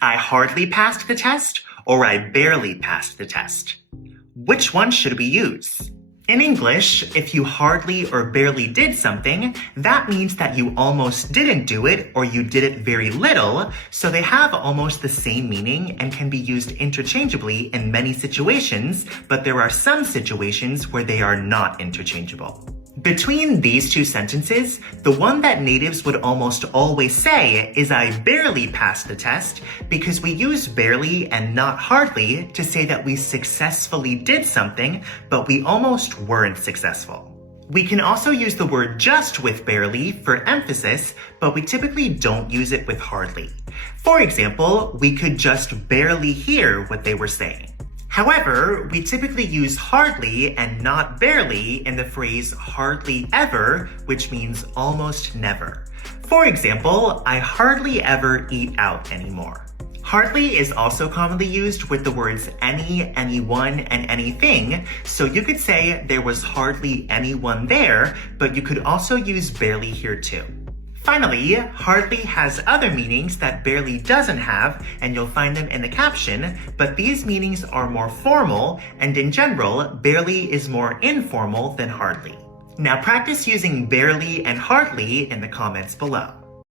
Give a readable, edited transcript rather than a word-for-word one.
I hardly passed the test, or I barely passed the test. Which one should we use? In English, if you hardly or barely did something, that means that you almost didn't do it or you did it very little, so they have almost the same meaning and can be used interchangeably in many situations, but there are some situations where they are not interchangeable. Between these two sentences, the one that natives would almost always say is I barely passed the test because we use barely and not hardly to say that we successfully did something, but we almost weren't successful. We can also use the word just with barely for emphasis, but we typically don't use it with hardly. For example, we could just barely hear what they were saying. However, we typically use hardly and not barely in the phrase hardly ever, which means almost never. For example, I hardly ever eat out anymore. Hardly is also commonly used with the words any, anyone, and anything, so you could say there was hardly anyone there, but you could also use barely here too. Finally, hardly has other meanings that barely doesn't have, and you'll find them in the caption, but these meanings are more formal, and in general, barely is more informal than hardly. Now practice using barely and hardly in the comments below.